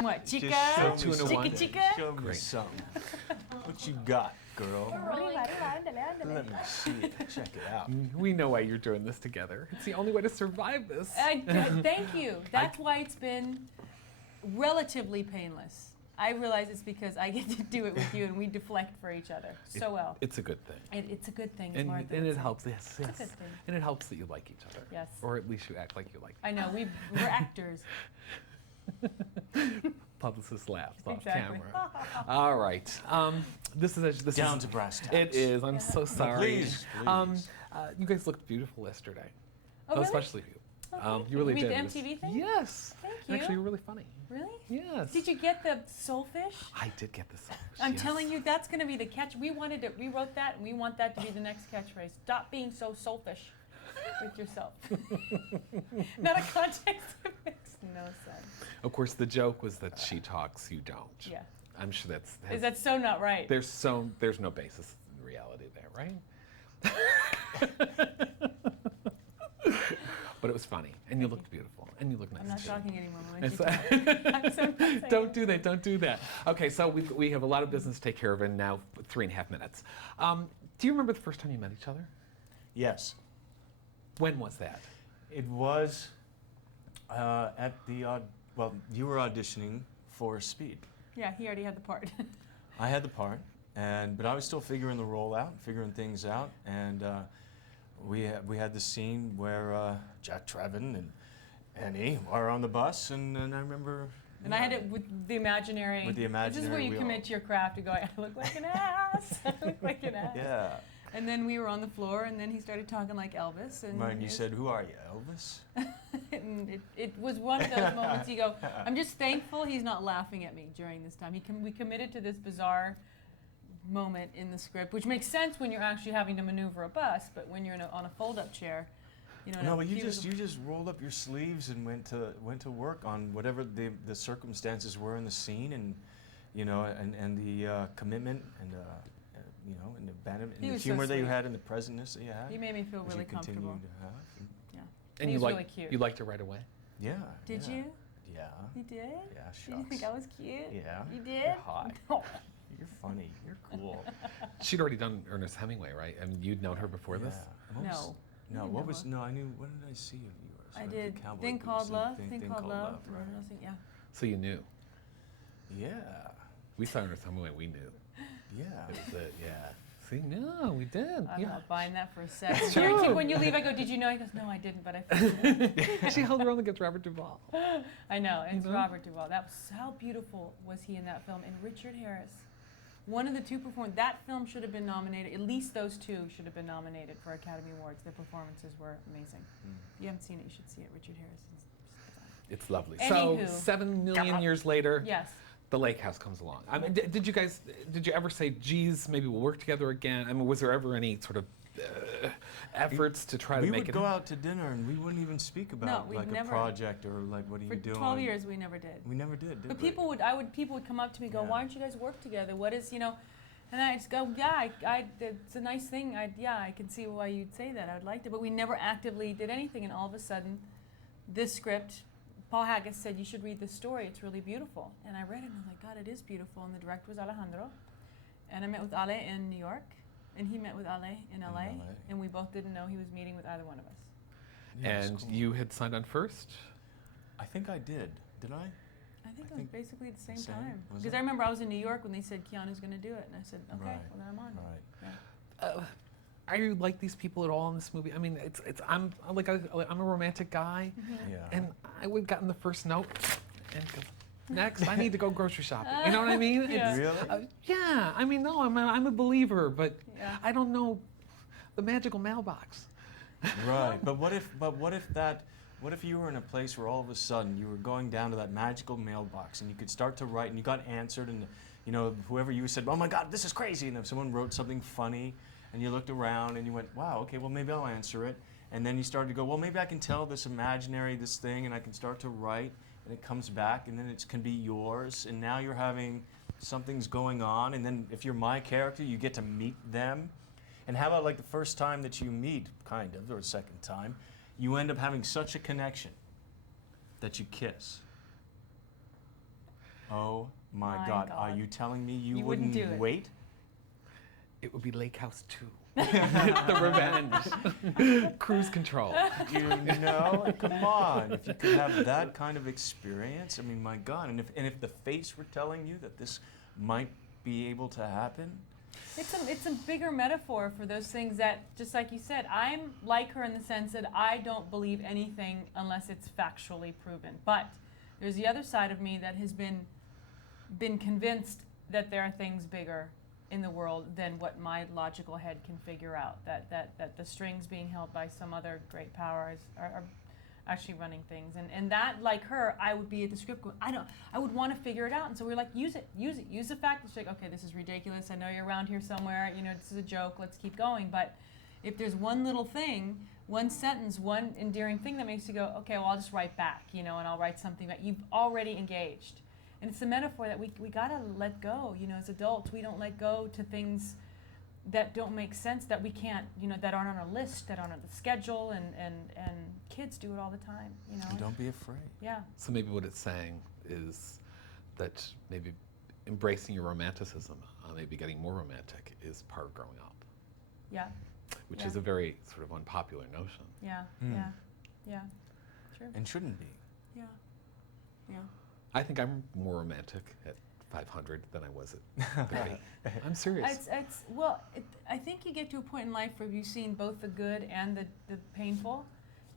What, chica? Just show me Chica, something. chica? Show me something. What you got, girl? Let me see it. Check it out. We know why you're doing this together. It's the only way to survive this. Thank you. That's why it's been relatively painless. I realize it's because I get to do it with you and we deflect for each other so well. It's a good thing. It's a good thing, as And, Martha and would it say. helps, yes, It's a yes. good thing. And it helps that you like each other. Yes. Or at least you act like you like I know, we're actors. Publicist laughs off Exactly. camera. All right. This is Down to brass tacks. It is. I'm so sorry. Please, please. You guys looked beautiful yesterday. Oh, really? Especially you. Oh, You really you did. mean It was- the MTV thing? Yes. Thank And actually, you. you're really funny. Really? Yes. Did you get the soulfish? I did get this. I'm telling you, that's going to be the catch. We wrote that, and we want that to be the next catchphrase. Stop being so soulfish with yourself. Not a context that makes no sense. Of course, the joke was that she talks, you don't. Yeah. I'm sure that's. Is that so not right? There's no basis in reality there, right? But it was funny, and you looked beautiful, and you look nice I'm not too. talking anymore. And so- I'm so not Don't do that. Don't do that. Okay, so we have a lot of business to take care of in now 3.5 minutes. Do you remember the first time you met each other? Yes. When was that? It was at the well, you were auditioning for Speed. Yeah, he already had the part. I had the part, but I was still figuring the role out, figuring things out, and we had the scene where Jack Trevin and Annie are on the bus, and I remember. And I had it with the imaginary. With the This is where imaginary you wheel. commit to your craft and go, I look like an ass. I look like an ass. Yeah. And then we were on the floor, and then he started talking like Elvis. And Right, and you it- said, "Who are you, Elvis?" and it was one of those moments you go, I'm just thankful he's not laughing at me during this time. We committed to this bizarre moment in the script, which makes sense when you're actually having to maneuver a bus, but when you're on a fold-up chair, you know. No, but you just rolled up your sleeves and went to work on whatever the circumstances were in the scene, and you know, and the commitment and you know, and the abandonment He and the was so humor that you sweet. had and the presentness that you had. He made me feel as really you continued comfortable. to have. Yeah. And He you was liked really cute. you liked it right away. Yeah. Did yeah. you? Yeah. You did? Yeah, Did you think shucks. I was cute? Yeah. You did? You're hot. Oh. You're funny. You're cool. She'd already done Ernest Hemingway, right? I mean, you'd known her before this. What was- No. No. didn't What know was? her. No, I knew. What did I see of yours? I Like did. the cowboy Thing boots Called and Love. Thing Thing Called Love. Right. Yeah. So you knew. Yeah. We saw Ernest Hemingway. We knew. Yeah. It was it. Yeah. See, no, we did. I'm yeah. not buying that for a second. true. When you leave, I go, did you know? He goes, no, I didn't, but I felt it. She held her own against Robert Duvall. I know, it's know? Robert Duvall. That was how beautiful was he in that film. And Richard Harris, one of the two performed. That film should have been nominated. At least those two should have been nominated for Academy Awards. Their performances were amazing. If you haven't seen it, you should see it. Richard Harris is It's lovely. Anywho. So 7 million years later, yes. the lake house comes along. I mean, did you ever say, geez, maybe we'll work together again? I mean, was there ever any sort of efforts to try to We make would it? go out to dinner and we wouldn't even speak about we'd like a never. project or like what are For you doing. 12 years, we never did. We never did. But we? people would come up to me and go, Yeah. why don't you guys work together? What is, and I just go, yeah, it's a nice thing. I can see why you'd say that. I would like to. But we never actively did anything. And all of a sudden, this script, Paul Haggis said, you should read this story. It's really beautiful. And I read it and I was like, God, it is beautiful. And the director was Alejandro. And I met with Ale in New York. And he met with Ale in LA. And we both didn't know he was meeting with either one of us. Yeah, it's And cool. you had signed on first? I think I did. Did I? I think I it was think basically at the same same, time. was Because it? I remember I was in New York when they said Keanu's going to do it. And I said, okay, Right. well, then I'm on. Right. Yeah. Are you like these people at all in this movie? I mean, I'm a romantic guy, Yeah. and I would have gotten the first note and go, next, I need to go grocery shopping. You know what I mean? Yeah. Really? Yeah. I mean, no, I'm a believer, but Yeah. I don't know the magical mailbox. Right. But what if you were in a place where all of a sudden you were going down to that magical mailbox and you could start to write and you got answered and whoever you said, oh my God, this is crazy, and if someone wrote something funny and you looked around and you went, wow, okay, well maybe I'll answer it, and then you started to go, well maybe I can tell this thing and I can start to write and it comes back and then it can be yours, and now you're having something's going on, and then if you're my character you get to meet them. And how about like the first time that you meet, kind of, or the second time, you end up having such a connection that you kiss. Oh my My God. Are God. you telling me you wouldn't wouldn't do it. wait? It would be Lake House 2. The revenge. Cruise control. You know, come on. If you could have that kind of experience, I mean, my God. And if the fates were telling you that this might be able to happen, It's a bigger metaphor for those things that, just like you said, I'm like her in the sense that I don't believe anything unless it's factually proven. But there's the other side of me that has been convinced that there are things bigger in the world than what my logical head can figure out. That the strings being held by some other great powers are actually running things. And that, like her, I would be at the script going, I would want to figure it out. And so we're like, use the fact that, like, okay, this is ridiculous. I know you're around here somewhere. You know, this is a joke. Let's keep going. But if there's one little thing, one sentence, one endearing thing that makes you go, okay, well, I'll just write back, you know, and I'll write something back. You've already engaged. And it's a metaphor that we got to let go, you know, as adults. We don't let go to things that don't make sense, that we can't, you know, that aren't on our list, that aren't on the schedule, and kids do it all the time, you know. and don't be afraid. Yeah. So maybe what it's saying is that maybe embracing your romanticism, maybe getting more romantic, is part of growing up, Yeah. which Yeah. is a very sort of unpopular notion. Yeah. Mm. Yeah. Yeah. True. And shouldn't be. Yeah. Yeah. I think I'm more romantic at 500 than I was at 30. I'm serious. I think you get to a point in life where you've seen both the good and the painful.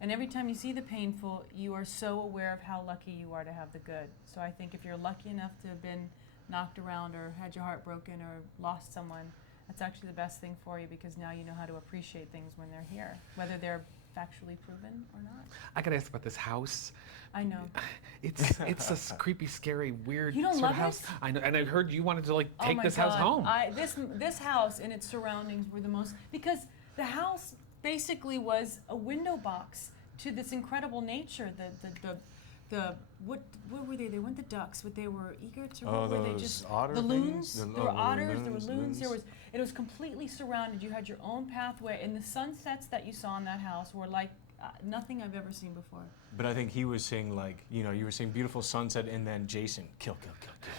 And every time you see the painful, you are so aware of how lucky you are to have the good. So I think if you're lucky enough to have been knocked around or had your heart broken or lost someone, that's actually the best thing for you, because now you know how to appreciate things when they're here, whether they're factually proven or not. I gotta ask about this house. I know. It's a creepy, scary, weird You don't sort love of house. it? I know, and I heard you wanted to like Oh take my this house God. home. This house and its surroundings were the most, because the house basically was a window box to this incredible nature. What were they? They weren't the ducks, but they were egrets, or what were they? Those Just otter the loons. things? There were otters. There were loons, loons. There loons. was. It was completely surrounded. You had your own pathway, and the sunsets that you saw in that house were like nothing I've ever seen before. But I think he was saying, like, you know, you were seeing beautiful sunset, and then Jason, kill,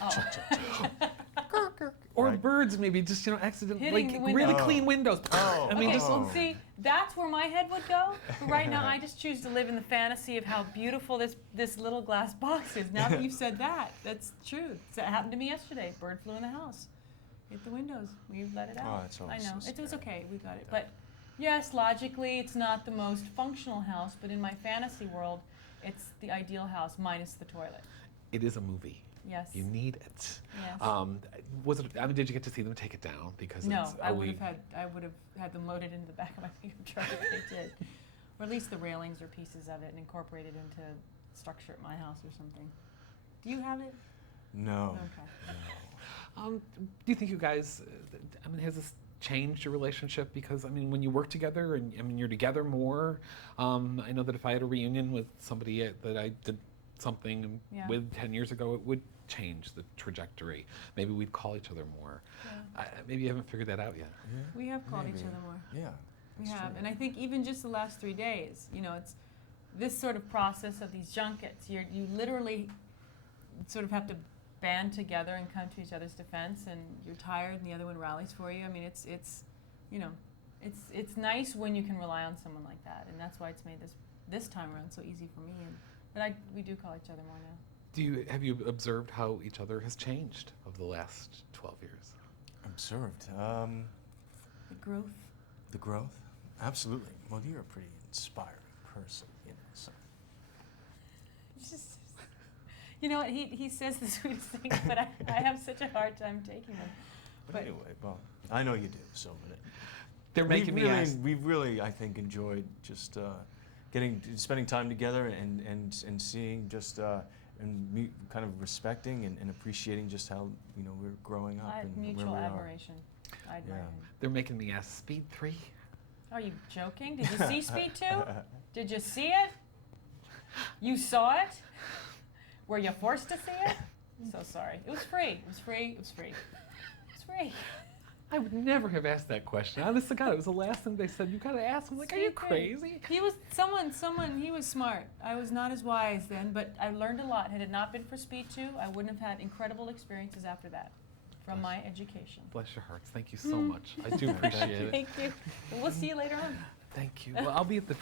Oh. chug, chug, chug. Or Right. birds, maybe just accidentally, Hitting like the window. really Oh. clean windows. Oh. I mean, Okay, just well, see, that's where my head would go. But right now, I just choose to live in the fantasy of how beautiful this little glass box is. Now that you've said that, that's true. That happened to me yesterday. Bird flew in the house, hit the windows. We let it out. Oh, that's I always know so it was scary. okay. We got it. But yes, logically, it's not the most functional house. But in my fantasy world, it's the ideal house minus the toilet. it is a movie. Yes. You need it. Yes. Was it? I mean, did you get to see them take it down? Because No, it's, I would have had them loaded into the back of my pickup truck if they did, or at least the railings or pieces of it, and incorporated into structure at my house or something. Do you have it? No. Okay. Do you think you guys? I mean, has this changed your relationship? Because I mean, when you work together, and I mean, you're together more. I know that if I had a reunion with somebody that I did something Yeah. with 10 years ago, it would change the trajectory. Maybe we'd call each other more. Yeah. Maybe you haven't figured that out yet. Yeah. We have called each Maybe. other more. Yeah. We that's have, true. and I think even just the last 3 days, you know, it's this sort of process of these junkets. You literally sort of have to band together and come to each other's defense, and you're tired, and the other one rallies for you. I mean, it's you know, it's nice when you can rely on someone like that, and that's why it's made this time around so easy for me. But we do call each other more now. Have you observed how each other has changed over the last 12 years? Observed. The growth. The growth? Absolutely. Well, you're a pretty inspiring person, you know, so. It's just, you know what, he says the sweetest things, but I have such a hard time taking them. But anyway, well, I know you do, so. They're making me ask. We've really, I think, enjoyed just spending time together and seeing just, kind of respecting and appreciating just how, you know, we're growing up and where Mutual we are. admiration. I admire Yeah. him. They're making me ask Speed 3. Are you joking? Did you see Speed 2? Did you see it? You saw it? Were you forced to see it? I'm so sorry. It was free. It was free. It was free. It was free. I would never have asked that question. Honest to God, it was the last thing they said. You got to ask. I'm like, are you crazy? He was he was smart. I was not as wise then, but I learned a lot. Had it not been for Speed 2, I wouldn't have had incredible experiences after that from my education. Bless your hearts. Thank you so much. I do appreciate it. Thank you. We'll see you later on. Thank you. Well, I'll be at the